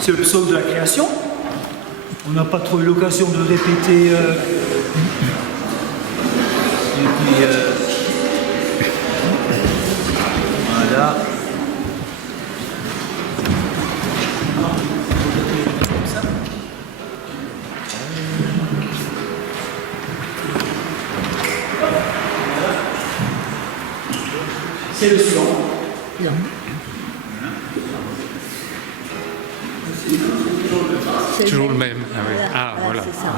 C'est le psaume de la création. On n'a pas trop eu l'occasion de répéter. Et puis, voilà. C'est le suivant. Toujours le même. Ah, oui. Ah voilà. C'est ça.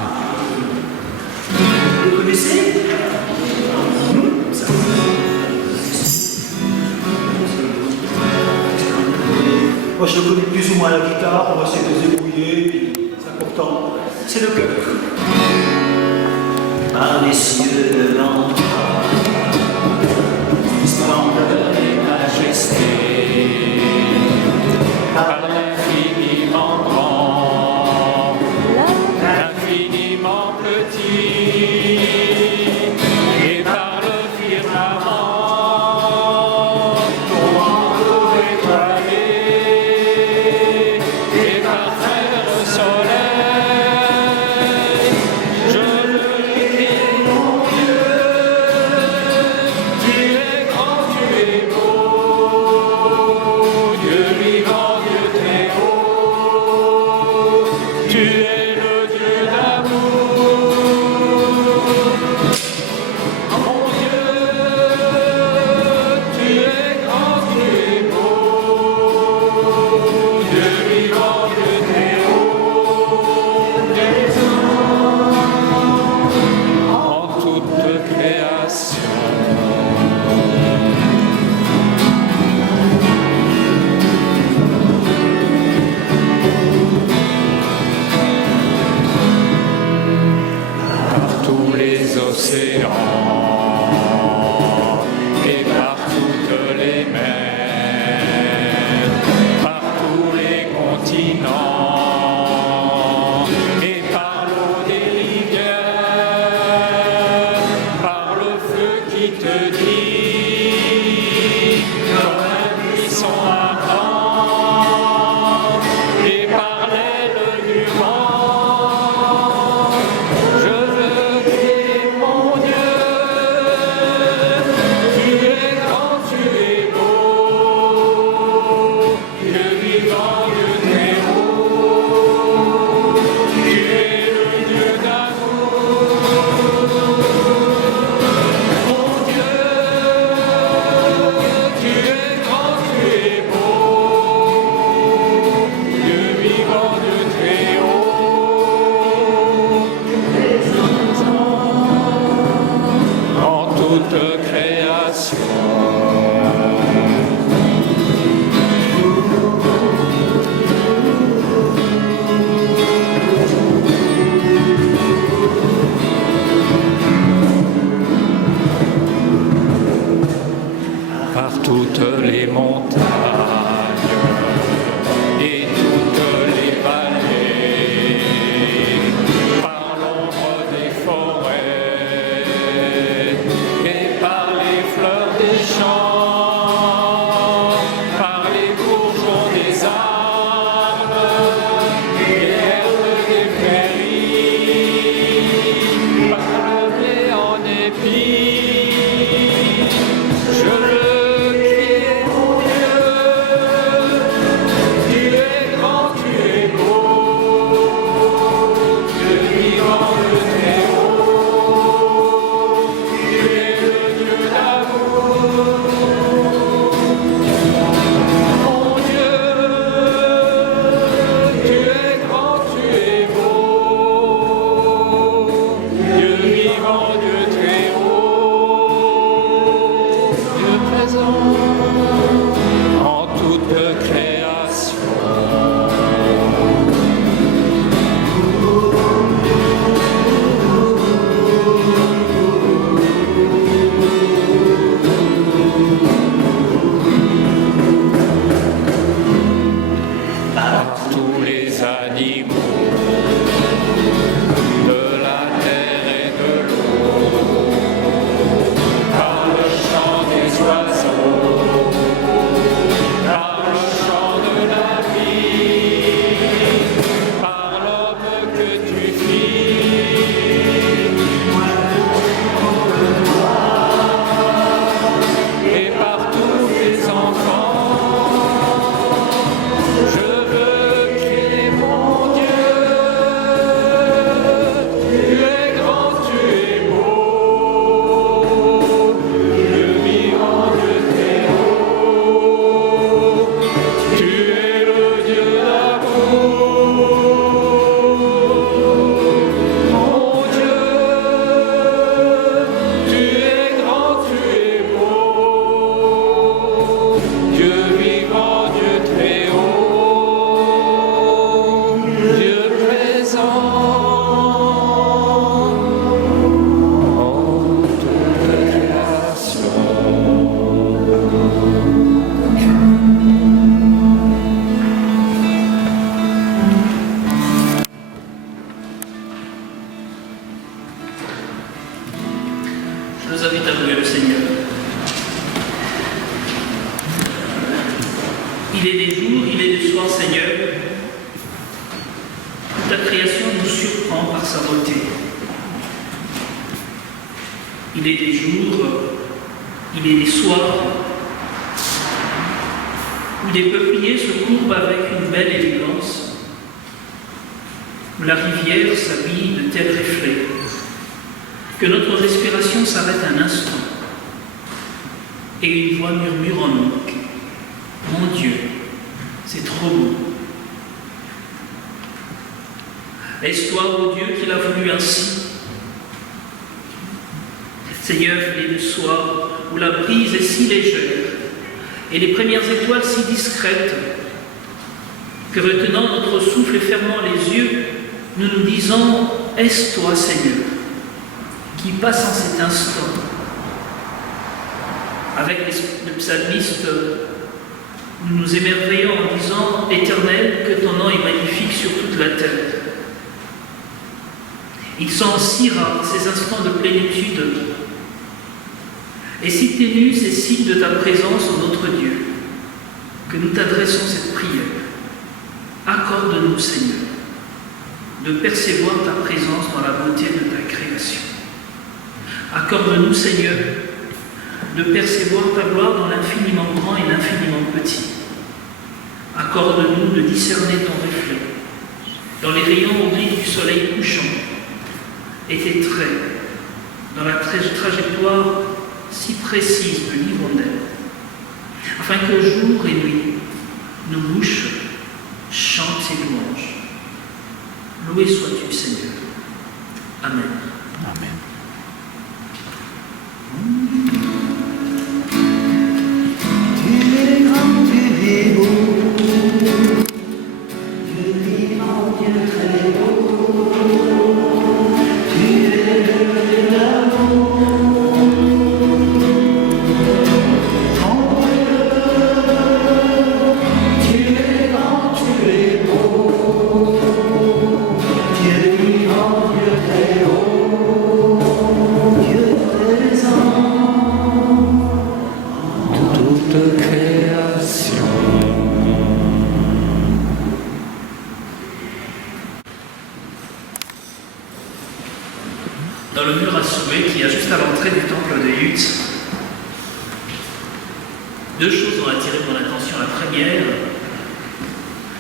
Vous le connaissez? Moi je le connais plus ou moins à la guitare, on va essayer de se débrouiller, c'est important. C'est le cœur. Par les cieux devant toi, splendeur et majesté, par l'infiniment grand, l'infiniment petit, et par le firmament, ton manteau étoilé, et par terre le soleil, je le dis, mon Dieu, tu es grand, tu es beau, Dieu vivant, Dieu très haut, tu es le Dieu d'amour. Mon Dieu, tu es grand, tu es beau, Dieu vivant, Dieu très haut, en toute création. Par tous les océans et par toutes les mers, par tous les continents et par l'eau des rivières, par le feu qui te dit comme un buisson ardent et par l'aile du vent. Je veux crier, mon Dieu, tu es grand, tu es beau, Dieu vivant, Dieu très haut, tu es le Dieu d'amour. Mon Dieu, tu es grand, tu es beau, Il est des jours, il est des soirs, Seigneur. Ta création nous surprend par sa beauté. Il est des jours, il est des soirs où des peupliers se courbent avec une belle élégance, où la rivière s'habille de tels reflets que notre respiration s'arrête un instant et une voix murmure en nous. Mon Dieu, c'est trop beau. Est-ce toi, ô Dieu, qui l'as voulu ainsi? Seigneur, il est le soir où la brise est si légère et les premières étoiles si discrètes que, retenant notre souffle et fermant les yeux, nous nous disons: est-ce toi, Seigneur, qui passe en cet instant? Avec le psalmiste, nous nous émerveillons en disant: Éternel, que ton nom est magnifique sur toute la terre. Ils sont si rares, ces instants de plénitude, et si ténus ces signes de ta présence, ô notre Dieu, que nous t'adressons cette prière. Accorde-nous, Seigneur, de percevoir ta présence dans la beauté de ta création. Accorde-nous, Seigneur, de percevoir ta gloire dans l'infiniment grand et l'infiniment petit. Accorde-nous de discerner ton reflet dans les rayons obliques du soleil couchant et tes traits dans la trajectoire si précise de l'hirondelle, afin que jour et nuit, nos bouches chantent tes louanges. Loué sois-tu, Seigneur. Amen. Amen. Dans le mur à souhait qui est juste à l'entrée du temple de Yut, deux choses ont attiré mon attention. La première,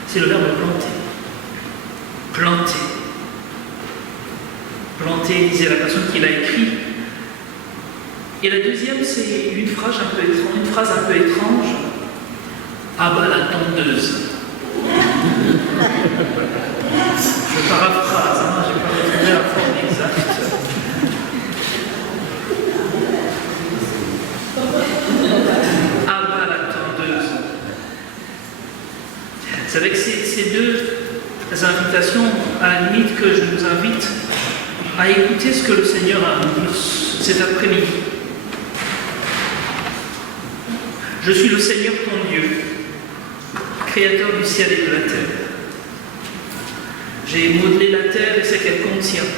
c'est le verbe planter. Planter. Planter, disait la personne qui l'a écrit. Et la deuxième, c'est une phrase un peu étrange. Ah bah la tondeuse. Je paraphrase, hein, j'ai pas retrouvé la forme exacte. Ah bah la tondeuse. C'est avec ces deux invitations, à la limite, que je vous invite à écouter ce que le Seigneur a à nous dire cet après-midi. Je suis le Seigneur ton Dieu, créateur du ciel et de la terre. J'ai modelé la terre et ce qu'elle contient.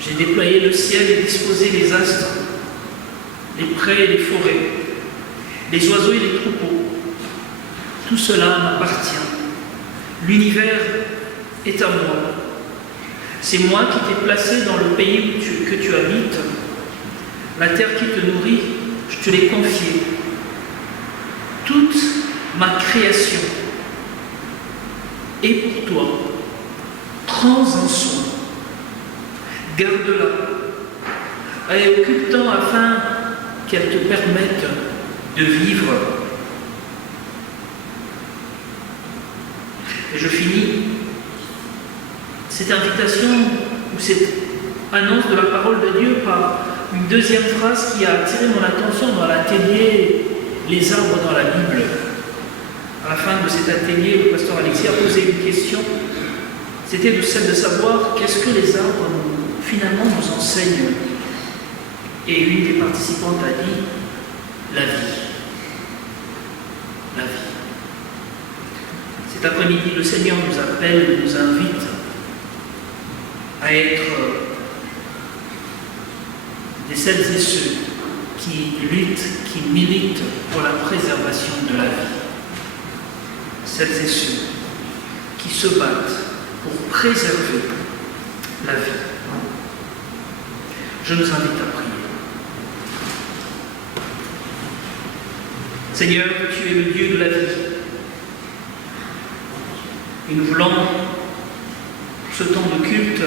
J'ai déployé le ciel et disposé les astres, les prés et les forêts, les oiseaux et les troupeaux. Tout cela m'appartient. L'univers est à moi. C'est moi qui t'ai placé dans le pays que tu habites. La terre qui te nourrit, je te l'ai confiée. Toute ma création est pour toi. Prends en soin. Garde-la. Et occupe-t'en afin qu'elle te permette de vivre. Et je finis cette invitation ou cette annonce de la parole de Dieu par une deuxième phrase qui a attiré mon attention dans l'atelier Les arbres dans la Bible. À la fin de cet atelier, le pasteur Alexis a posé une question. C'était celle de savoir qu'est-ce que les arbres finalement nous enseignent. Et une des participantes a dit la vie. La vie. Cet après-midi, le Seigneur nous appelle, nous invite à être des celles et ceux qui luttent, qui militent pour la préservation de la vie. celles et ceux qui se battent pour préserver la vie. Je nous invite à prier. Seigneur, tu es le Dieu de la vie. Et nous voulons, pour ce temps de culte,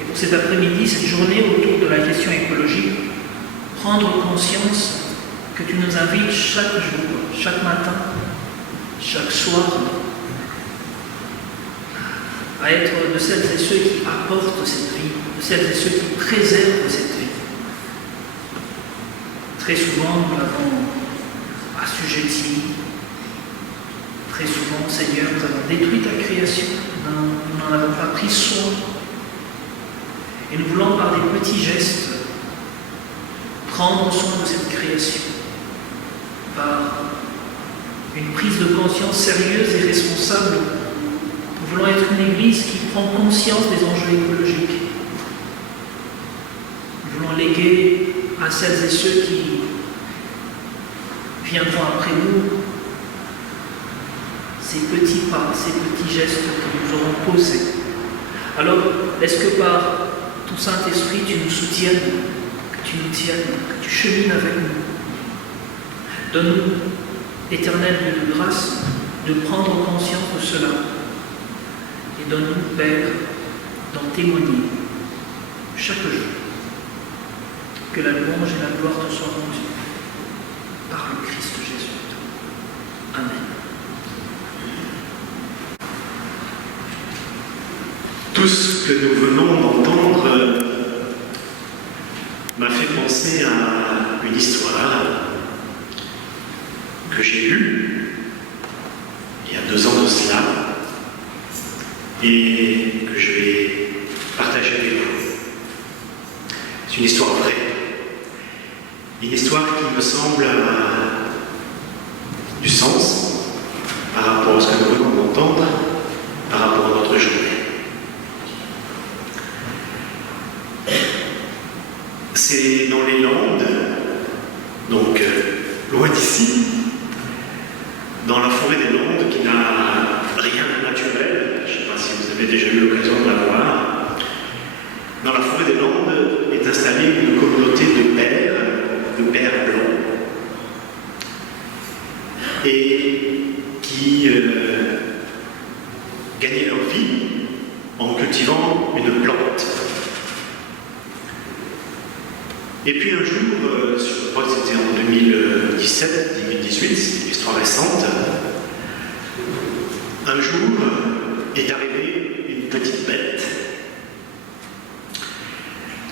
et pour cet après-midi, cette journée autour de la question écologique, prendre conscience que tu nous invites chaque jour, chaque matin, chaque soir, à être de celles et ceux qui apportent cette vie, de celles et ceux qui préservent cette vie. Très souvent, nous l'avons assujetti. Très souvent, Seigneur, nous avons détruit ta création, nous n'en avons pas pris soin. Et nous voulons, par des petits gestes, prendre soin de cette création, par une prise de conscience sérieuse et responsable. Nous voulons être une Église qui prend conscience des enjeux écologiques. Nous voulons léguer à celles et ceux qui viendront après nous ces petits pas, ces petits gestes que nous aurons posés. Alors, est-ce que par ton Saint-Esprit, tu nous soutiennes, que tu nous tiennes, que tu chemines avec nous? Donne-nous, éternel Dieu de grâce, de prendre conscience de cela. Et donne-nous, Père, d'en témoigner chaque jour. Que la louange et la gloire te soient rendues par le Christ Jésus. Amen. Tout ce que nous venons d'entendre m'a fait penser à une histoire que j'ai lue il y a 2 ans de cela et que je vais partager avec vous. C'est une histoire vraie. Une histoire qui me semble avoir du sens par rapport à ce que nous venons d'entendre, par rapport à notre journée. C'est dans les Landes, donc loin d'ici, dans la forêt des Landes qui n'a rien de naturel. Je ne sais pas si vous avez déjà eu l'occasion de la voir. Dans la forêt des Landes est installée une communauté de pères blancs, et qui gagnaient leur vie en cultivant une plante. Et puis un jour, je crois que c'était en 2017-2018, c'est une histoire récente, un jour est arrivée une petite bête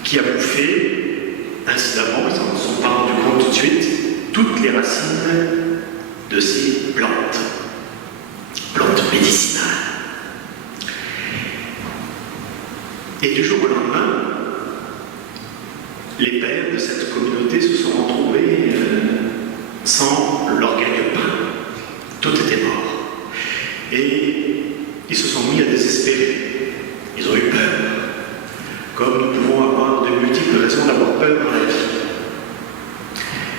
qui a bouffé, incidemment, ils ne s'en sont pas rendus compte tout de suite, toutes les racines de ces plantes médicinales. Et du jour au lendemain, les pères de cette communauté se sont retrouvés sans leur gagne-pain. Tout était mort. Et ils se sont mis à désespérer. Ils ont eu peur. Comme nous pouvons avoir de multiples raisons d'avoir peur dans la vie.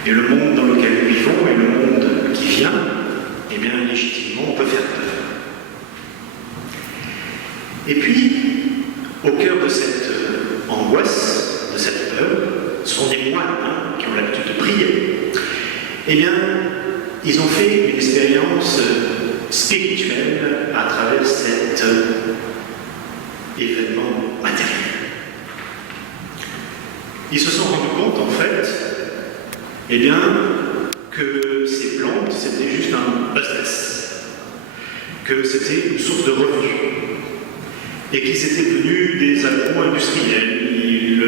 Et le monde dans lequel nous vivons et le monde qui vient, eh bien, légitimement, on peut faire peur. Et puis, au cœur de cette angoisse, de cette peur, ce sont des moines qui ont l'habitude de prier. Eh bien, ils ont fait une expérience spirituelle à travers cet événement matériel. Ils se sont rendus compte, en fait, eh bien, que ces plantes, c'était juste un business, que c'était une source de revenus, et qu'ils étaient devenus des agro-industriels. Ils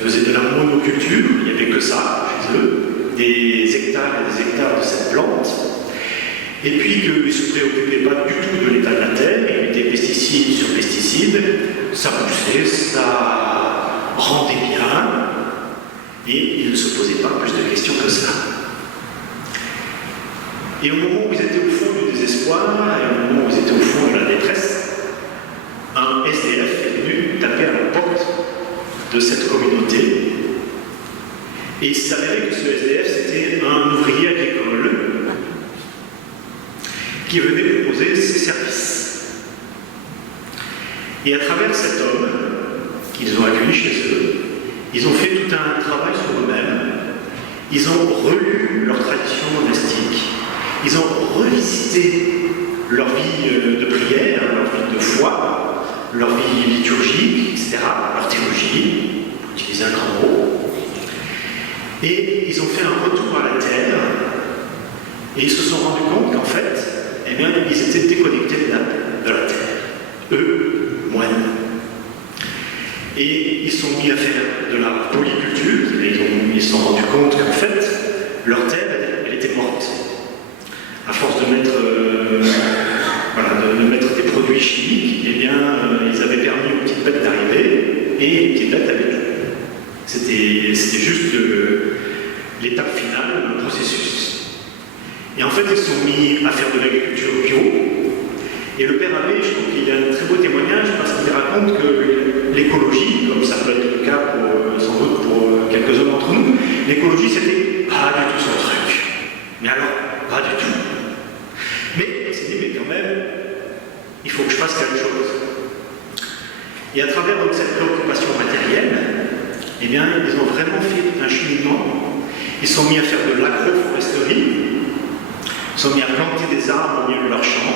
faisaient de la monoculture, il n'y avait que ça chez eux, des hectares et des hectares de cette plante, et puis qu'ils ne se préoccupaient pas du tout de l'état de la terre, ils mettaient pesticides sur pesticides, ça poussait, ça rendait bien, et ils ne se posaient pas plus de questions que ça. Et au moment où ils étaient au fond du désespoir, et au moment où ils étaient au fond de la détresse, un SDF est venu taper à la porte de cette communauté, et il s'avérait que ce SDF, c'était un ouvrier agricole qui venait proposer ses services. Et à travers cet homme qu'ils ont accueilli chez eux, ils ont fait tout un travail sur eux-mêmes. Ils ont relu leur tradition monastique. Ils ont revisité leur vie de prière, leur vie de foi, leur vie liturgique, etc., leur théologie, pour utiliser un grand mot. Et ils ont fait un retour à la terre et ils se sont rendus compte qu'en fait, eh bien, ils étaient déconnectés de la terre. Eux, moines. Et ils sont mis à faire de la polyculture et ils se sont rendus compte qu'en fait, leur terre, elle était morte. À force de mettre, de mettre des produits chimiques, eh bien, ils avaient permis aux petites bêtes d'arriver et les petites bêtes avaient tout. C'était juste l'étape finale du processus. Et en fait, ils se sont mis à faire de l'agriculture bio. Et le père Abbé, je trouve qu'il y a un très beau témoignage parce qu'il raconte que l'écologie, comme ça peut être le cas sans doute pour quelques-uns d'entre nous, l'écologie c'était pas du tout son truc. Mais alors, pas du tout. Mais il s'est dit, mais quand même, il faut que je fasse quelque chose. Et à travers donc, cette préoccupation matérielle, eh bien, ils ont vraiment fait un cheminement. Ils sont mis à faire de l'agroforesterie, ils sont mis à planter des arbres au milieu de leur champ.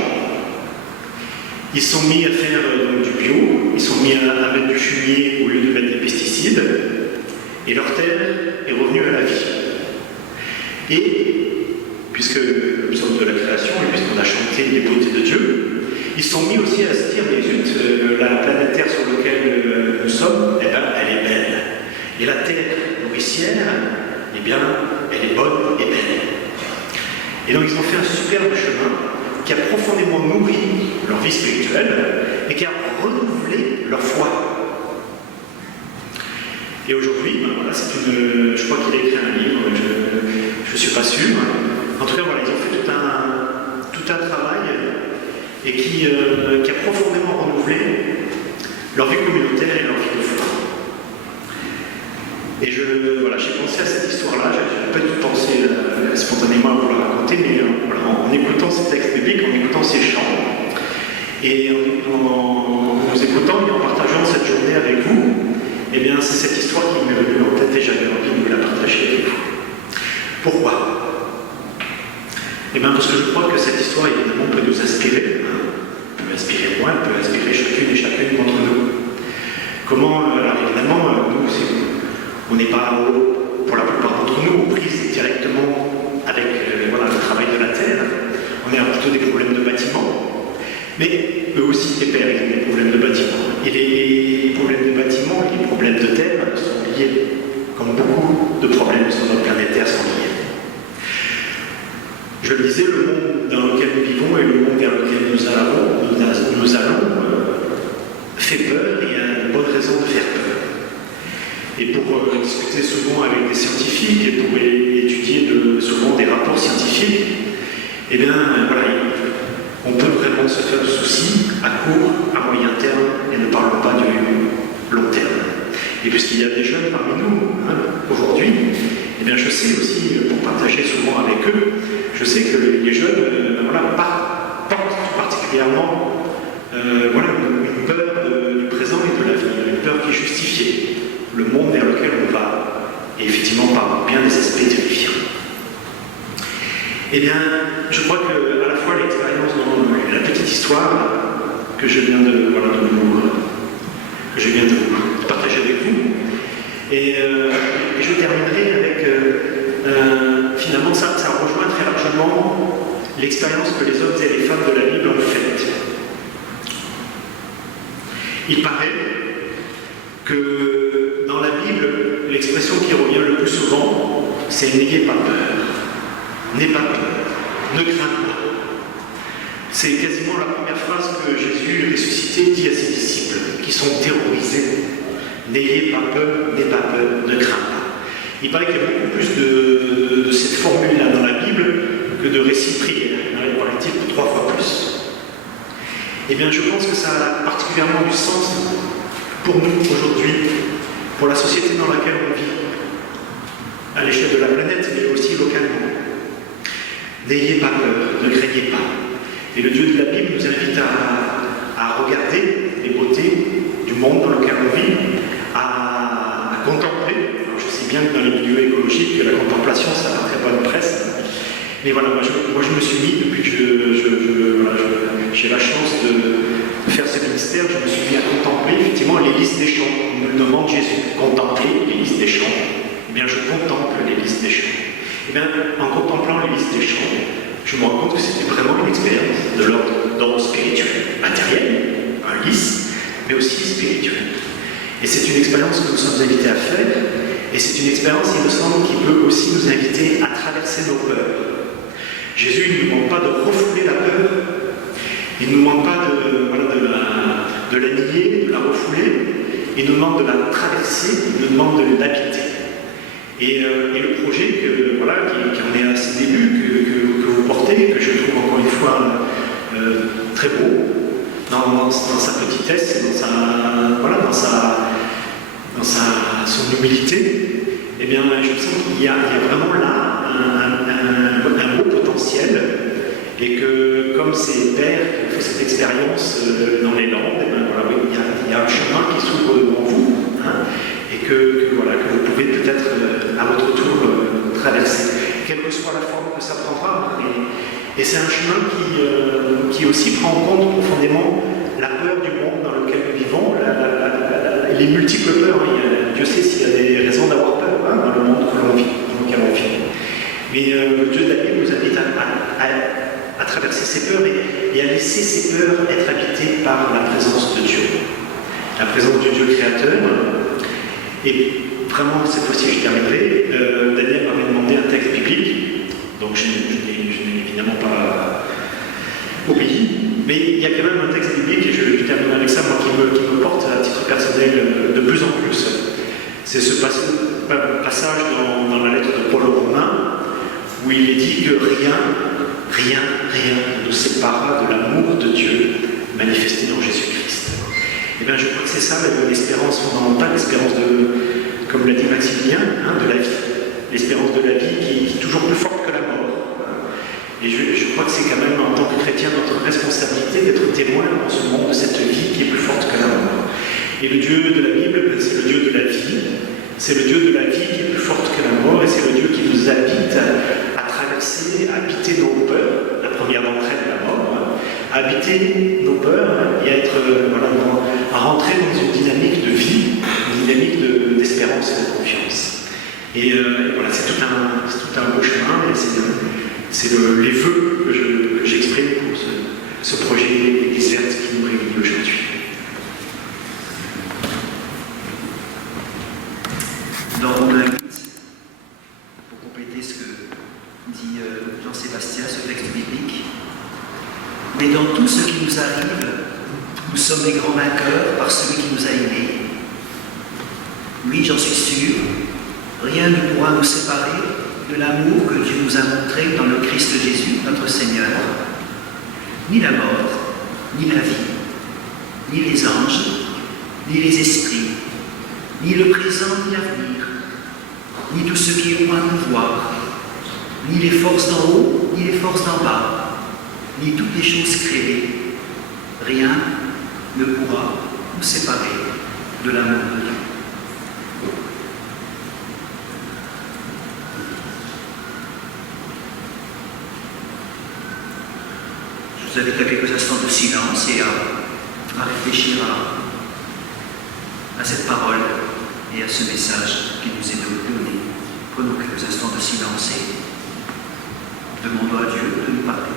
Ils sont mis à faire du bio, ils sont mis à mettre du fumier au lieu de mettre des pesticides, et leur terre est revenue à la vie. Et, puisque nous sommes de la création, et puisqu'on a chanté les beautés de Dieu, ils sont mis aussi à se dire, mais zut, la planète Terre sur laquelle nous sommes, eh ben, elle est belle. Et la terre nourricière, eh bien, elle est bonne et belle. Et donc ils ont fait un superbe chemin qui a profondément nourri leur vie spirituelle et qui a renouvelé leur foi. Et aujourd'hui, ben voilà, je crois qu'il a écrit un livre, je ne suis pas sûr. En tout cas, voilà, ils ont fait tout un travail et qui a profondément renouvelé leur vie communautaire et leur vie de foi. Et j'ai pensé à cette histoire-là, j'ai pas dû penser spontanément à vous la raconter, mais en écoutant ces textes bibliques, en écoutant ces chants, et en vous écoutant et en partageant cette journée avec vous, eh bien c'est cette histoire qui m'est venue en tête et j'avais envie de vous la partager avec vous. Pourquoi ? Eh bien parce que je crois que cette histoire, évidemment, peut nous inspirer. Elle peut inspirer moi, elle peut inspirer chacune et chacune d'entre nous. Comment, alors évidemment, nous, on n'est pas, pour la plupart d'entre nous, aux prises directement avec le travail de la terre. On a plutôt des problèmes de bâtiment. Mais eux aussi, les pères, ils ont des problèmes de bâtiment. Et les problèmes de bâtiment et les problèmes de terre sont liés, comme beaucoup de problèmes sur notre planète Terre sont liés. Je le disais, le monde dans lequel nous vivons et le monde vers lequel nous allons fait peur et a de bonnes raisons de faire peur. Et pour discuter souvent avec des scientifiques et pour étudier souvent des rapports scientifiques, eh bien, voilà, on peut vraiment se faire du souci à court, à moyen terme, et ne parlons pas du long terme. Et puisqu'il y a des jeunes parmi nous, aujourd'hui, eh bien, je sais aussi, pour partager souvent avec eux, je sais que les jeunes portent particulièrement une peur du présent et de l'avenir, une peur qui est justifiée. Le monde vers lequel on va, et effectivement par bien des aspects terrifiants. Eh bien, je crois qu'à la fois l'expérience dans la petite histoire que je viens de partager avec vous, et je terminerai avec, finalement, ça rejoint très largement l'expérience que les hommes et les femmes de la Bible ont faite. Il paraît que dans la Bible, l'expression qui revient le plus souvent, c'est « n'ayez pas peur ». N'aie pas peur, ne crains pas. C'est quasiment la première phrase que Jésus ressuscité dit à ses disciples, qui sont terrorisés. N'ayez pas peur, ne crains pas. Il paraît qu'il y a beaucoup plus de cette formule-là dans la Bible que de récits de prière. Il paraît de 3 fois plus. Eh bien, je pense que ça a particulièrement du sens pour nous aujourd'hui, pour la société dans laquelle on vit, à l'échelle de la planète, mais aussi localement. N'ayez pas peur, ne craignez pas. Et le Dieu de la Bible nous invite à regarder les beautés du monde dans lequel on vit, à contempler. Alors, je sais bien que dans les milieux écologiques, la contemplation, ça n'a très bonne presse. Mais voilà, moi je me suis mis, depuis que j'ai la chance de faire ce ministère, je me suis mis à contempler effectivement les listes des champs. Il me le demande Jésus, contempler les listes des champs. Eh bien, je contemple les listes des champs. Eh bien, en contemplant les listes des champs, je me rends compte que c'était vraiment une expérience de l'ordre spirituel, matériel, un lys, mais aussi spirituel. Et c'est une expérience que nous sommes invités à faire, et c'est une expérience, il me semble, qui peut aussi nous inviter à traverser nos peurs. Jésus ne nous demande pas de refouler la peur, il ne nous demande pas de la nier, de la refouler, il nous demande de la traverser, il nous demande de l'habiter. Et le projet qui en est à ses débuts, que vous portez, que je trouve encore une fois très beau, dans sa petitesse, dans son humilité, eh bien, je me sens qu'il y a vraiment là un beau potentiel, et que comme ces pères qui ont fait cette expérience dans les Landes, eh bien, voilà, il y a un chemin qui s'ouvre devant vous, hein, et que vous pouvez peut-être à votre tour traverser, quelle que soit la forme que ça prendra. Et c'est un chemin qui aussi prend en compte profondément la peur du monde dans lequel nous vivons, les multiples peurs. Dieu sait s'il y a des raisons d'avoir peur dans le monde dans lequel on vit. Mais le Dieu de la Bible nous invite à traverser ces peurs et à laisser ces peurs être habitées par la présence de Dieu. La présence du Dieu créateur. Et vraiment, cette fois-ci, je terminerai. Daniel m'avait demandé un texte biblique, donc je n'ai évidemment pas oublié. Mais il y a quand même un texte biblique, et je termine avec ça, moi, qui me porte à titre personnel de plus en plus. C'est ce passage dans la lettre de Paul aux Romains, où il est dit que rien ne nous séparera de l'amour de Dieu manifesté dans Jésus-Christ. Et bien, je crois que c'est ça l'espérance fondamentale, l'espérance comme l'a dit Maximilien, de la vie. L'espérance de la vie qui est toujours plus forte que la mort. Et je crois que c'est quand même, en tant que chrétien, notre responsabilité d'être témoin dans ce monde de cette vie qui est plus forte que la mort. Et le Dieu de la Bible, c'est le Dieu de la vie. C'est le Dieu de la vie qui est plus forte que la mort, et c'est le Dieu qui nous habite à traverser, à habiter nos peurs, la première d'entre elles, la mort, à habiter nos peurs et à rentrer dans une dynamique de vie, une dynamique d'espérance et de confiance. Et voilà, c'est tout un beau chemin, et c'est les vœux que j'exprime pour ce projet Église verte qui nous réunit aujourd'hui. Dans Romains 8, pour compléter ce que dit Jean-Sébastien, ce texte biblique, mais dans tout ce qui nous arrive, nous sommes les grands vainqueurs par celui qui nous a aimés. Oui, j'en suis sûr, rien ne pourra nous séparer de l'amour que Dieu nous a montré dans le Christ Jésus, notre Seigneur. Ni la mort, ni la vie, ni les anges, ni les esprits, ni le présent, ni l'avenir, ni tous ceux qui ont un pouvoir, ni les forces d'en haut, ni les forces d'en bas, ni toutes les choses créées. Rien ne pourra nous séparer de l'amour de Dieu. Je vous invite à quelques instants de silence et à réfléchir à cette parole et à ce message qui nous est donné. Prenons quelques instants de silence et demandons à Dieu de nous parler.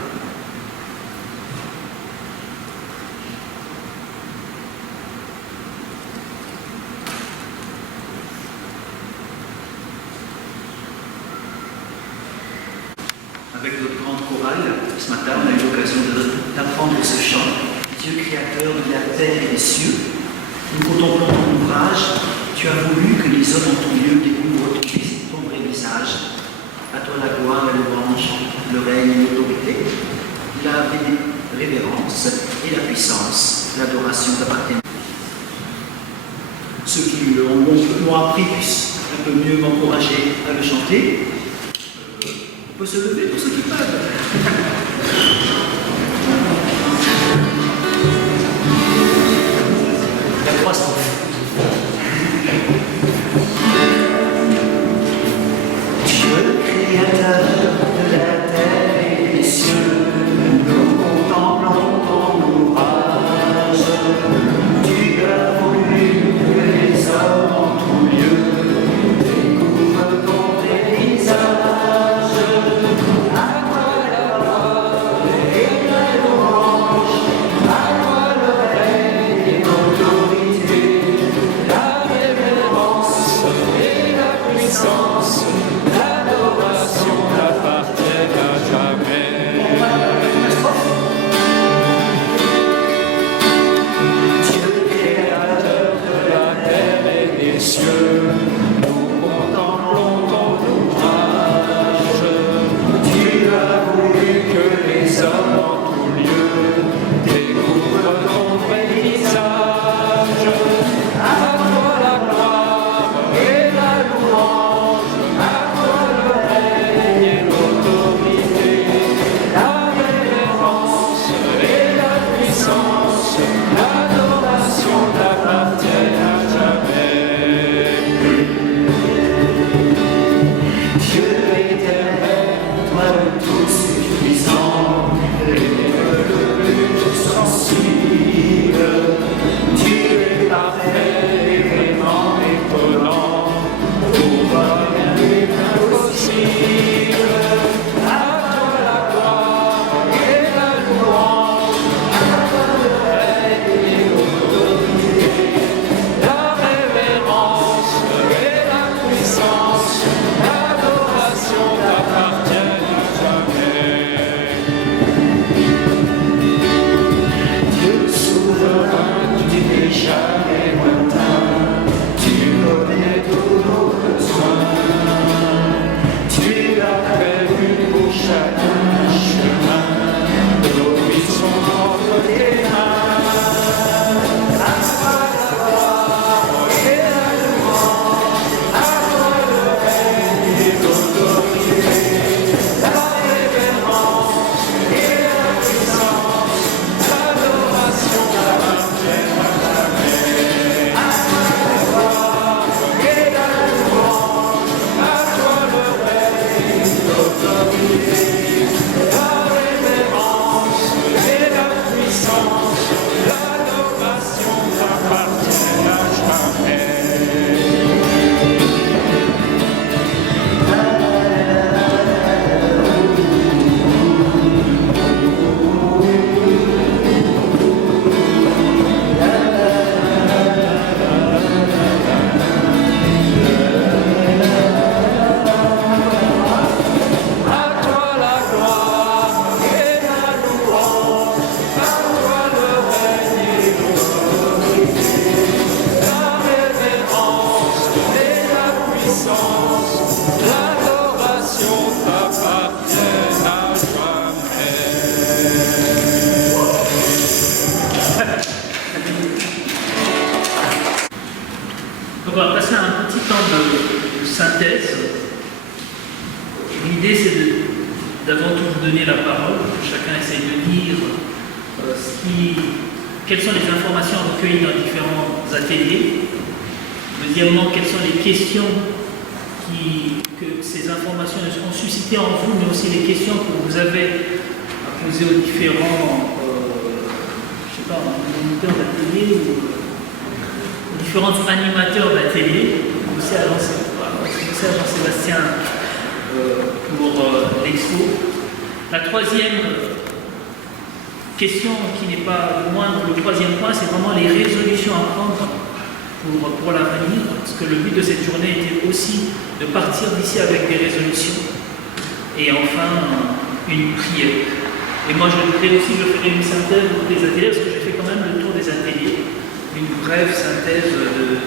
Avec notre grande chorale, ce matin, on a eu l'occasion d'apprendre ce chant. Dieu créateur de la terre et des cieux, nous contemplons ton ouvrage. Tu as voulu que les hommes en ton lieu découvrent ton vrai visage. À toi la gloire et le louange, le règne et l'autorité, la révérence et la puissance, l'adoration t'appartiennent. Ceux qui l'ont appris puissent un peu mieux m'encourager à le chanter. On peut se lever pour ceux qui peuvent. donner la parole, que chacun essaye de dire quelles sont les informations recueillies dans différents ateliers. Deuxièmement, quelles sont les questions que ces informations ont suscité en vous, mais aussi les questions que vous avez à poser aux différents moniteurs d'atelier ou aux différents animateurs d'atelier, aussi à Jean-Sébastien pour l'expo. La troisième question, qui n'est pas le moindre, le troisième point, c'est vraiment les résolutions à prendre pour l'avenir, parce que le but de cette journée était aussi de partir d'ici avec des résolutions. Et enfin, une prière. Et moi, je ferai une synthèse des ateliers, parce que j'ai fait quand même le tour des ateliers, une brève synthèse de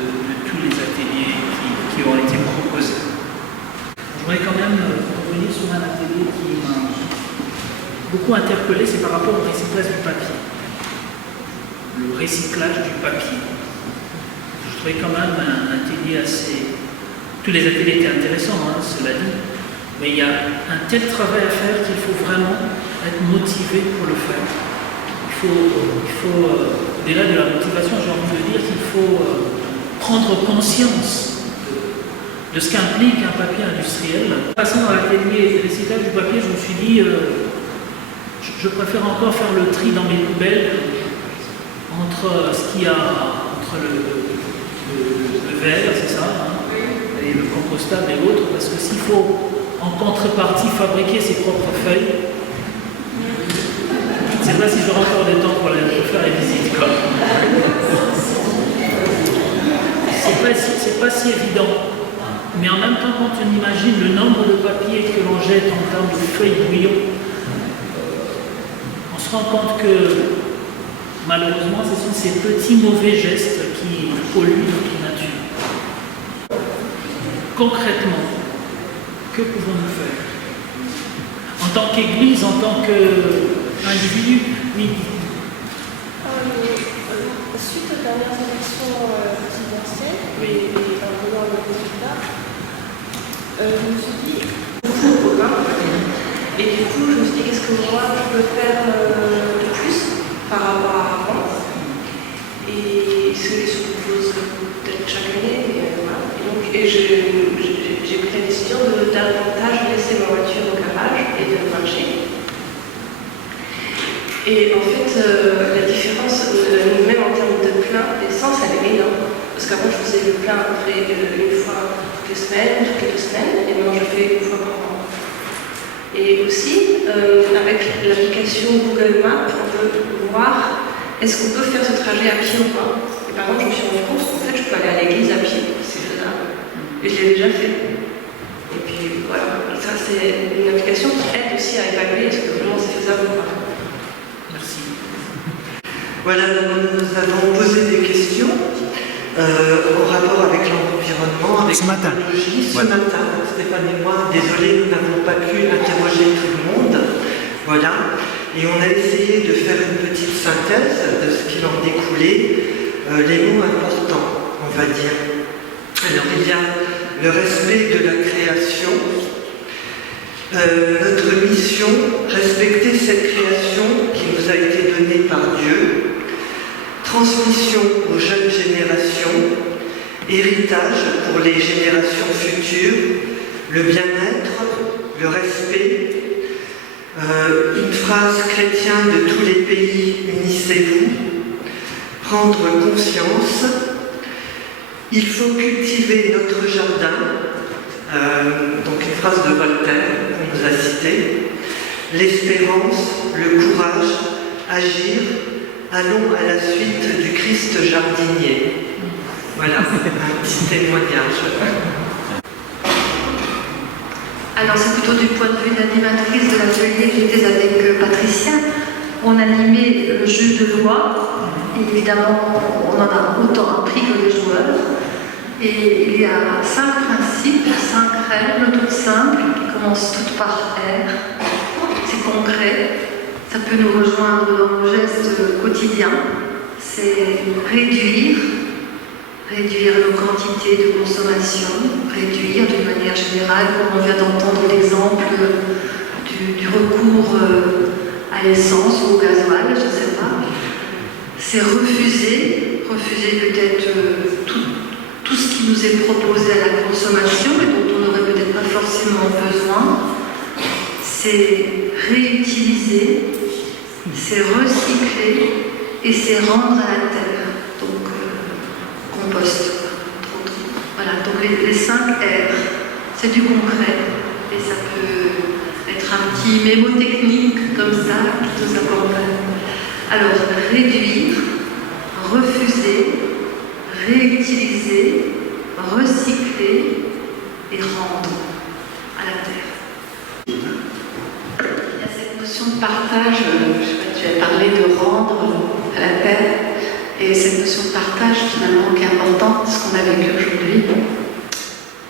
tous les ateliers qui ont été proposés. Je voudrais quand même revenir sur un atelier qui m'a beaucoup interpellé, c'est par rapport au recyclage du papier. Le recyclage du papier. Je trouvais quand même un atelier assez... Tous les ateliers étaient intéressants, cela dit, mais il y a un tel travail à faire qu'il faut vraiment être motivé pour le faire. Il faut au-delà de la motivation, j'ai envie de dire qu'il faut prendre conscience de ce qu'implique un papier industriel. En passant dans l'atelier de recyclage du papier, je me suis dit, je préfère encore faire le tri dans mes poubelles entre ce qu'il y a entre le verre, c'est ça, et le compostable et l'autre, parce que s'il faut en contrepartie fabriquer ses propres feuilles, je ne sais pas si j'aurai encore le temps pour faire les visites. C'est pas si évident. Mais en même temps, quand on imagine le nombre de papiers que l'on jette en termes de feuilles bouillon, on se rend compte que malheureusement, ce sont ces petits mauvais gestes qui polluent notre nature. Concrètement, que pouvons-nous faire? En tant qu'Église, en tant qu'individu, oui. Suite aux dernières élections présidentielles, et en voyant le résultat, je me suis dit, beaucoup au commun, et du coup, je me suis dit, qu'est-ce que moi je peux faire de plus par rapport à avant? Et c'est ce qu'on pose peut-être chaque année, et voilà. Et j'ai pris la décision de davantage laisser ma voiture au garage et de marcher. Et en fait, la différence, même en termes de plein d'essence, elle est énorme. Parce qu'avant, je faisais le plein à peu près une fois toutes les semaines, toutes les 2 semaines, et maintenant je fais une fois par mois. Et aussi, avec l'application Google Maps, on peut voir est-ce qu'on peut faire ce trajet à pied ou pas. Et par exemple, je me suis rendu compte qu'en fait, je peux aller à l'église à pied, c'est faisable. Et je l'ai déjà fait. Et puis voilà, ça c'est une application qui aide aussi à évaluer est-ce que vraiment c'est faisable ou pas. Voilà, nous avons posé des questions en rapport avec l'environnement, avec l'écologie. Ce matin, Stéphane et moi, désolé, nous n'avons pas pu interroger tout le monde. Voilà. Et on a essayé de faire une petite synthèse de ce qu'il en découlait, les mots importants, on va dire. Alors, il y a le respect de la création, notre mission, respecter cette création qui nous a été donnée par Dieu, transmission aux jeunes générations, héritage pour les générations futures, le bien-être, le respect, une phrase chrétienne de tous les pays, unissez-vous, prendre conscience, il faut cultiver notre jardin, donc une phrase de Voltaire qu'on nous a citée, l'espérance, le courage, agir, allons à la suite du Christ jardinier. Voilà, un petit témoignage. Alors c'est plutôt du point de vue d'animatrice de l'atelier, j'étais avec Patricia, on animait le jeu de loi, et évidemment on en a autant appris que les joueurs, et il y a 5 principes, 5 règles toutes simples qui commencent toutes par R, c'est concret, ça peut nous rejoindre dans nos gestes quotidiens, c'est réduire nos quantités de consommation, réduire d'une manière générale, comme on vient d'entendre l'exemple du du recours à l'essence ou au gasoil, je ne sais pas. C'est refuser peut-être tout ce qui nous est proposé à la consommation et dont on n'aurait peut-être pas forcément besoin. C'est réutiliser, c'est recycler et c'est rendre à la terre. Donc, compost. Voilà, donc les 5 R, c'est du concret. Et ça peut être un petit mémo technique comme ça qui nous accompagne. Alors, réduire, refuser, réutiliser, recycler et rendre à la terre. Il y a cette notion de partage, je sais pas, tu as parlé de rendre à la terre, et cette notion de partage finalement qui est importante, ce qu'on a vécu aujourd'hui,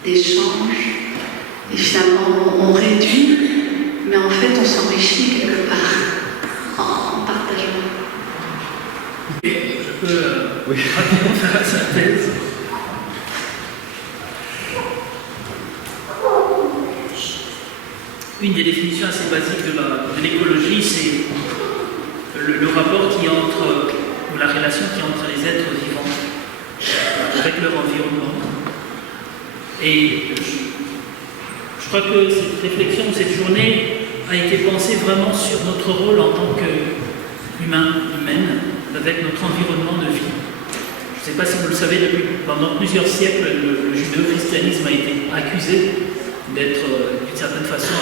d'échange, et finalement on réduit, mais en fait on s'enrichit quelque part en partageant. Et je peux rapidement faire la synthèse. Une des définitions assez basiques de l'écologie, c'est le rapport qui entre, ou la relation qui est entre les êtres vivants avec leur environnement. Et je crois que cette réflexion, cette journée a été pensée vraiment sur notre rôle en tant qu'humain, humaine, avec notre environnement de vie. Je ne sais pas si vous le savez, pendant plusieurs siècles, le judéo-christianisme a été accusé d'être d'une certaine façon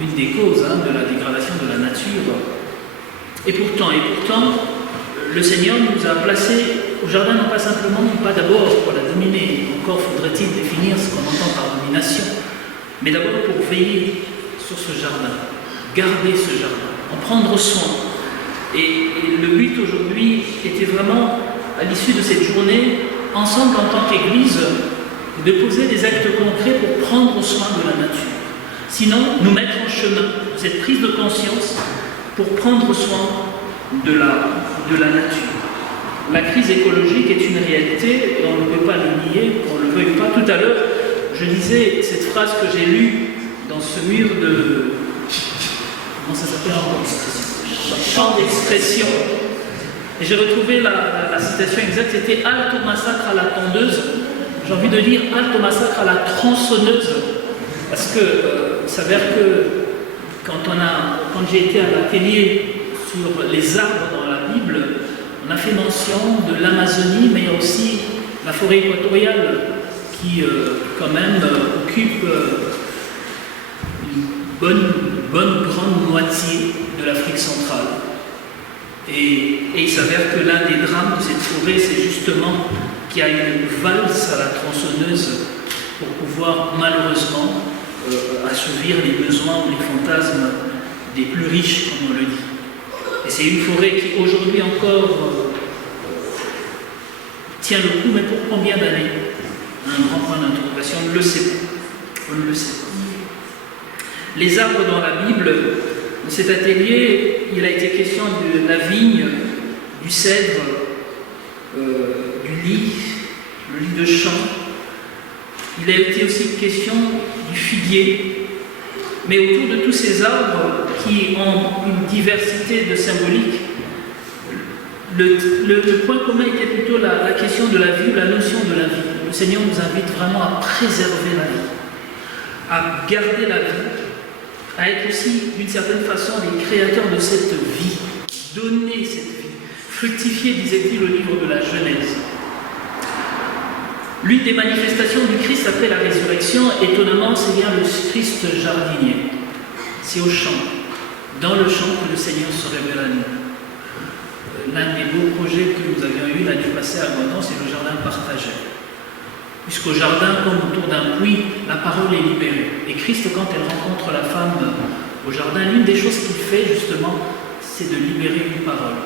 une des causes de la dégradation de la nature. Et pourtant, le Seigneur nous a placés au jardin, non pas simplement, pas d'abord pour la dominer, encore faudrait-il définir ce qu'on entend par domination, mais d'abord pour veiller sur ce jardin, garder ce jardin, en prendre soin. Et le but aujourd'hui était vraiment, à l'issue de cette journée, ensemble en tant qu'Église, de poser des actes concrets pour prendre soin de la nature. Sinon, nous mettre en chemin cette prise de conscience pour prendre soin de la nature. La crise écologique est une réalité et on ne peut pas le nier, qu'on ne le veuille pas. Tout à l'heure, je lisais cette phrase que j'ai lue dans ce mur de... Comment ça s'appelle encore ? Champ d'expression. Et j'ai retrouvé la citation exacte, c'était « Halte au massacre à la tondeuse ». J'ai envie de dire « Halte au massacre à la tronçonneuse ». Parce que il s'avère que quand j'ai été à l'atelier sur les arbres dans la Bible, on a fait mention de l'Amazonie, mais il y a aussi la forêt équatoriale qui, quand même, occupe une bonne grande moitié de l'Afrique centrale. Et il s'avère que l'un des drames de cette forêt, c'est justement qu'il y a une valse à la tronçonneuse pour pouvoir, malheureusement, assouvir les besoins ou les fantasmes des plus riches, comme on le dit. Et c'est une forêt qui aujourd'hui encore tient le coup, mais pour combien d'années? Un grand point d'interrogation, on ne le sait pas. On ne le sait pas. Les arbres dans la Bible, dans cet atelier, il a été question de la vigne, du cèdre, du lit, le lit de champ. Il a été aussi question du figuier. Mais autour de tous ces arbres qui ont une diversité de symboliques, le point commun était plutôt la question de la vie ou la notion de la vie. Le Seigneur nous invite vraiment à préserver la vie, à garder la vie, à être aussi d'une certaine façon les créateurs de cette vie, donner cette vie, fructifier, disait-il au livre de la Genèse. L'une des manifestations du Christ après la résurrection, étonnamment, c'est bien le Christ jardinier. C'est au champ, dans le champ que le Seigneur se révèle à nous. L'un des beaux projets que nous avions eu l'année passée à Gondon, c'est le jardin partagé. Puisqu'au jardin, comme autour d'un puits, la parole est libérée. Et Christ, quand elle rencontre la femme au jardin, l'une des choses qu'il fait justement, c'est de libérer une parole,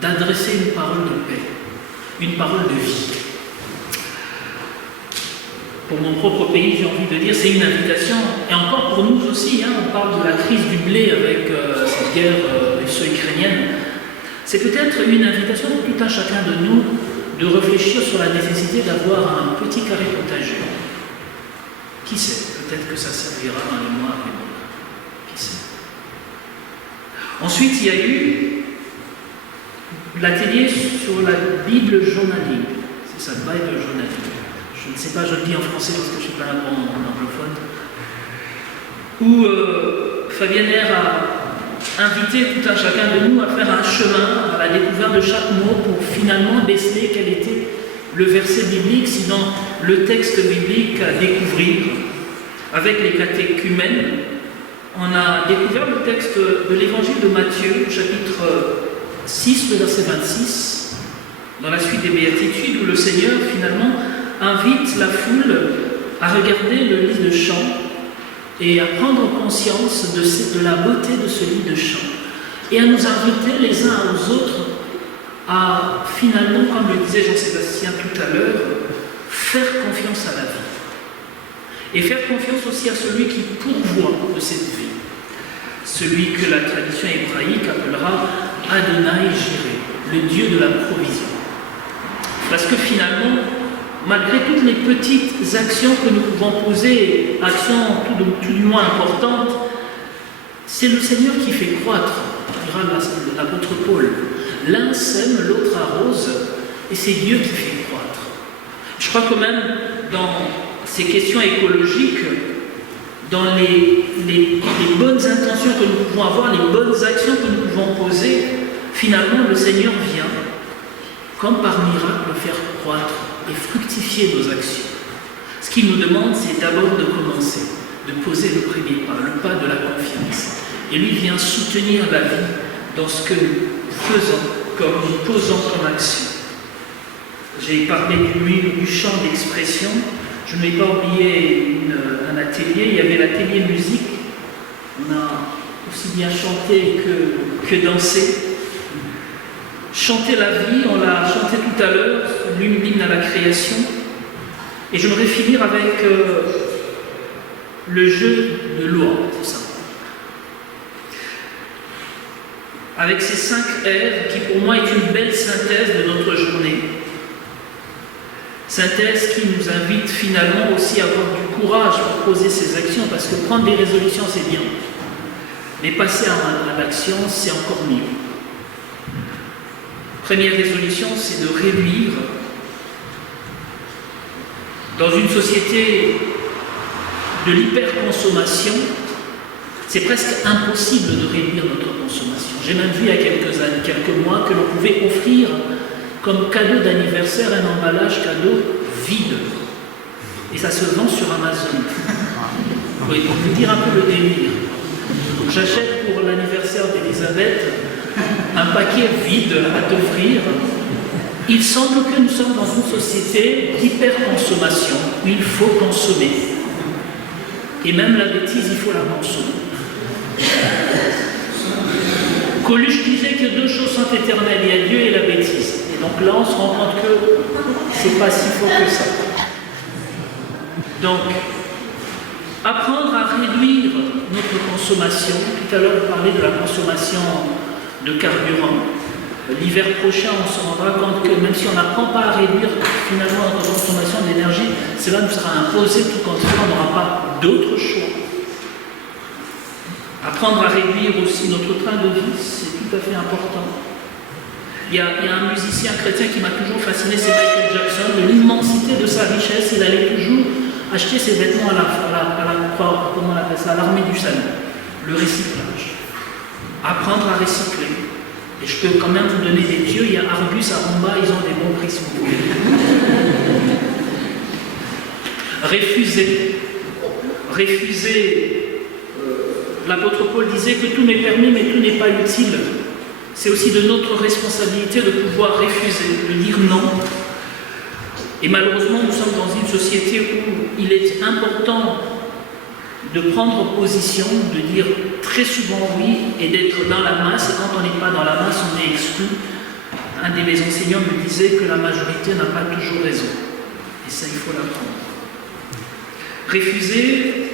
d'adresser une parole de paix, une parole de vie. Pour mon propre pays, j'ai envie de dire, c'est une invitation, et encore pour nous aussi, on parle de la crise du blé avec cette guerre russo-ukrainienne. C'est peut-être une invitation pour tout un chacun de nous de réfléchir sur la nécessité d'avoir un petit carré potager. Qui sait, peut-être que ça servira dans les mois à venir. Qui sait. Ensuite, il y a eu l'atelier sur la Bible journalique. C'est ça, Bible journalique. Je ne sais pas, je le dis en français parce que je ne suis pas un bon anglophone. Où Fabienne R a invité tout un chacun de nous à faire un chemin à la découverte de chaque mot pour finalement déceler quel était le verset biblique, sinon le texte biblique à découvrir. Avec les catéchumènes, on a découvert le texte de l'évangile de Matthieu, chapitre 6, le verset 26, dans la suite des béatitudes, où le Seigneur finalement invite la foule à regarder le lit de chant et à prendre conscience de la beauté de ce lit de chant et à nous inviter les uns aux autres à finalement, comme le disait Jean-Sébastien tout à l'heure, faire confiance à la vie. Et faire confiance aussi à celui qui pourvoit de cette vie. Celui que la tradition hébraïque appellera Adonai Jireh, le Dieu de la provision. Parce que finalement, malgré toutes les petites actions que nous pouvons poser, actions tout du moins importantes, c'est le Seigneur qui fait croître, dira l'apôtre Paul. L'un sème, l'autre arrose, et c'est Dieu qui fait croître. Je crois quand même, dans ces questions écologiques, dans les bonnes intentions que nous pouvons avoir, les bonnes actions que nous pouvons poser, finalement le Seigneur vient, comme par miracle, faire croître et fructifier nos actions. Ce qu'il nous demande, c'est d'abord de commencer, de poser le premier pas, le pas de la confiance. Et lui vient soutenir la vie dans ce que nous faisons, comme nous posons comme action. J'ai parlé du champ d'expression. Je n'ai pas oublié un atelier. Il y avait l'atelier musique. On a aussi bien chanté que dansé. Chanter la vie, on l'a chanté tout à l'heure, l'hymne à la création. Et je voudrais finir avec le jeu de loi, tout ça. Avec ces 5 R qui pour moi est une belle synthèse de notre journée. Synthèse qui nous invite finalement aussi à avoir du courage pour poser ces actions, parce que prendre des résolutions c'est bien, mais passer à l'action c'est encore mieux. Première résolution, c'est de réduire. Dans une société de l'hyperconsommation, c'est presque impossible de réduire notre consommation. J'ai même vu il y a quelques mois que l'on pouvait offrir comme cadeau d'anniversaire un emballage cadeau vide. Et ça se vend sur Amazon. Oui, pour vous dire un peu le délire. J'achète pour l'anniversaire d'Elisabeth un paquet vide à t'offrir. Il semble que nous sommes dans une société d'hyperconsommation où il faut consommer. Et même la bêtise, il faut la consommer. Coluche disait que 2 choses sont éternelles, il y a Dieu et la bêtise. Et donc là, on se rend compte que c'est pas si faux que ça. Donc, apprendre à réduire notre consommation. Tout à l'heure, vous parlez de la consommation de carburant. L'hiver prochain, on se rendra compte que même si on n'apprend pas à réduire finalement notre consommation d'énergie, cela nous sera imposé tout compte fait, on n'aura pas d'autre choix. Apprendre à réduire aussi notre train de vie, c'est tout à fait important. Il y a un musicien chrétien qui m'a toujours fasciné, c'est Michael Jackson. De l'immensité de sa richesse, il allait toujours acheter ses vêtements comment on appelle ça, à l'armée du salut. Le recyclage. Apprendre à recycler. Et je peux quand même vous donner des dieux. Il y a Argus à Romba, ils ont des bons prix si vous voulez. Refuser. L'apôtre Paul disait que tout m'est permis, mais tout n'est pas utile. C'est aussi de notre responsabilité de pouvoir refuser, de dire non. Et malheureusement, nous sommes dans une société où il est important de prendre position, de dire très souvent oui et d'être dans la masse. Et quand on n'est pas dans la masse, on est exclu. Un de mes enseignants me disait que la majorité n'a pas toujours raison. Et ça, il faut l'apprendre. Refuser,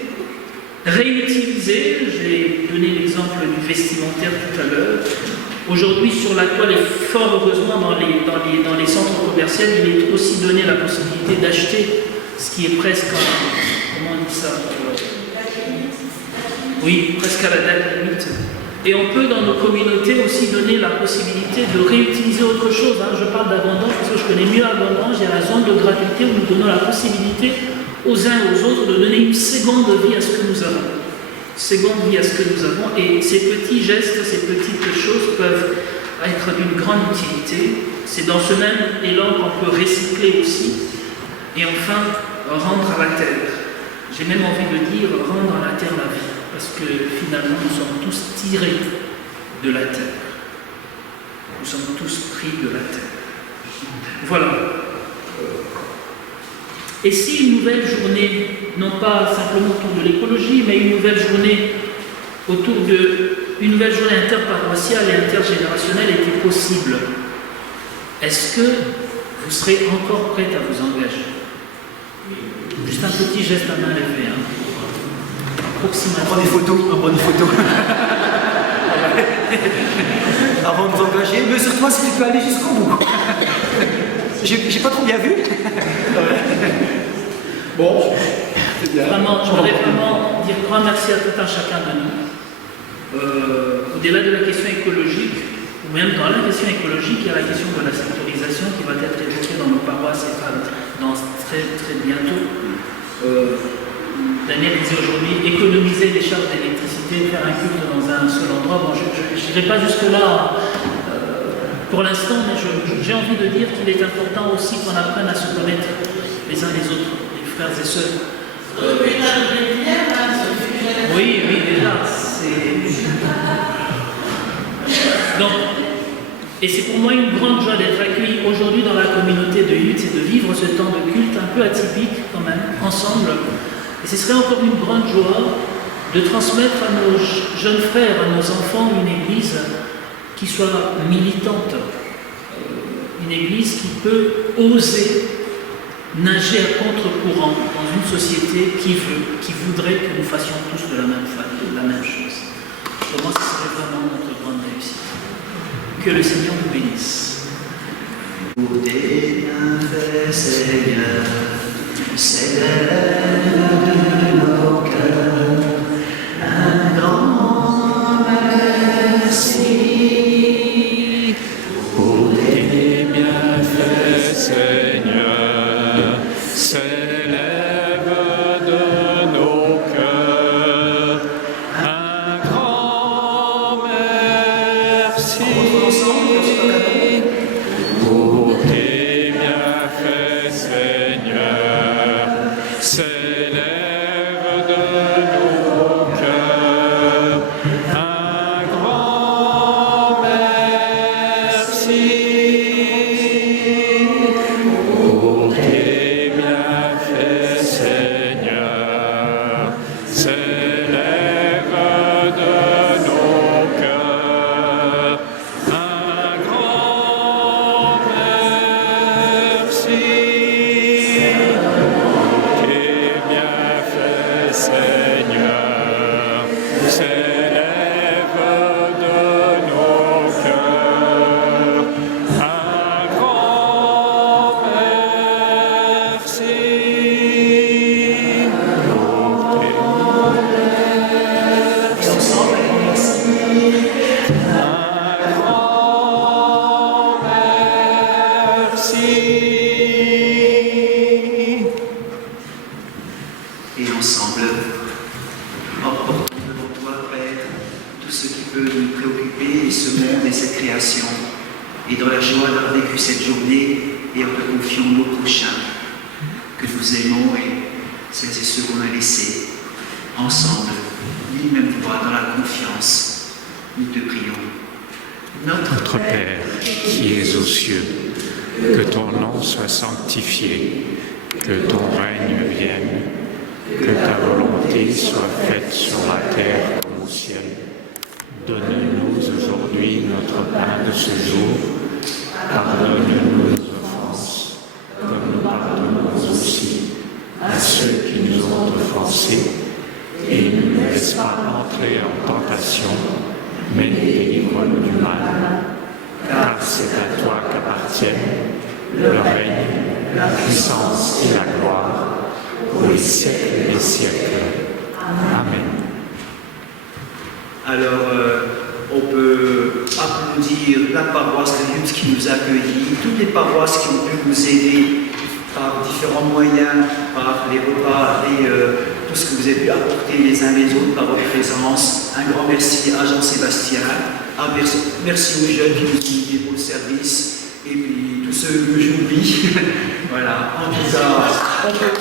réutiliser. J'ai donné l'exemple du vestimentaire tout à l'heure. Aujourd'hui, sur la toile, et fort heureusement dans les centres commerciaux, il est aussi donné la possibilité d'acheter ce qui est presque, comment on dit ça, oui, presque à la date limite. Et on peut dans nos communautés aussi donner la possibilité de réutiliser autre chose. Je parle d'abondance parce que je connais mieux abondance. Il y a la zone de gratuité où nous donnons la possibilité aux uns et aux autres de donner une seconde vie à ce que nous avons. Seconde vie à ce que nous avons. Et ces petits gestes, ces petites choses peuvent être d'une grande utilité. C'est dans ce même élan qu'on peut recycler aussi. Et enfin, rendre à la terre. J'ai même envie de dire rendre à la terre la vie. Parce que finalement, nous sommes tous tirés de la terre. Nous sommes tous pris de la terre. Voilà. Et si une nouvelle journée, non pas simplement autour de l'écologie, mais une nouvelle journée interparoissiale et intergénérationnelle était possible, est-ce que vous serez encore prête à vous engager? Juste un petit geste à main levée. On prend des photos, avant de vous engager, mais sur toi si tu peux aller jusqu'au bout. J'ai pas trop bien vu. Bon, c'est bien. Vraiment, je voudrais vraiment dire grand merci à tout un chacun de nous. Au-delà de la question écologique, ou même dans la question écologique, il y a la question de la sectorisation qui va être évoquée dans nos paroisses dans très très bientôt. Daniel disait aujourd'hui économiser les charges d'électricité, faire un culte dans un seul endroit. Bon, je n'irai pas jusque-là pour l'instant, mais j'ai envie de dire qu'il est important aussi qu'on apprenne à se connaître les uns les autres, les frères et sœurs. Oui, déjà. Donc, et c'est pour moi une grande joie d'être accueilli aujourd'hui dans la communauté de Yutz et de vivre ce temps de culte un peu atypique quand même, ensemble. Et ce serait encore une grande joie de transmettre à nos jeunes frères, à nos enfants, une église qui soit militante, une église qui peut oser nager à contre-courant dans une société qui voudrait que nous fassions tous de la même chose. Pour moi, ce serait vraiment notre grande réussite. Que le Seigneur nous bénisse. Pour tes bienfaits, Seigneur, célèbre de nos cœurs un grand merci. Pour tes bienfaits, Seigneur, s'élève de nos cœurs un grand merci. Pour tes bienfaits, Seigneur, s'élève de nos cœurs un grand merci. Pour tes bienfaits, Seigneur, s'élève de nos cœurs un grand merci. Pour tes bienfaits, Seigneur, s'élève de nos cœurs un grand merci. Pour tes un grand merci. Et ensemble, emportons devant toi, Père, tout ce qui peut nous préoccuper, ce monde et cette création. Et dans la joie d'avoir vécu cette journée, et en te confiant nos prochains, que nous aimons et celles et ceux qu'on a laissés, ensemble, d'une même voix, dans la confiance, nous te prions. Notre Père, qui es aux cieux, que ton nom soit sanctifié, que ton règne vienne, que ta volonté soit faite sur la terre comme au ciel. Donne-nous aujourd'hui notre pain de ce jour. Pardonne-nous nos offenses, comme nous pardonnons aussi à ceux qui nous ont offensés. Et ne nous laisse pas entrer en tentation, mais délivre-nous du mal. Car c'est à toi qu'appartiennent le règne, la puissance et la gloire, pour les siècles des siècles. Amen. Alors, On peut applaudir la paroisse de Lutz qui nous a accueillis, toutes les paroisses qui ont pu nous aider par différents moyens, par les repas et tout ce que vous avez pu apporter les uns les autres par votre présence. Un grand merci à Jean-Sébastien, merci aux jeunes qui nous ont aidés pour le service, et puis tous ceux que j'oublie. Voilà, en tout cas, on peut...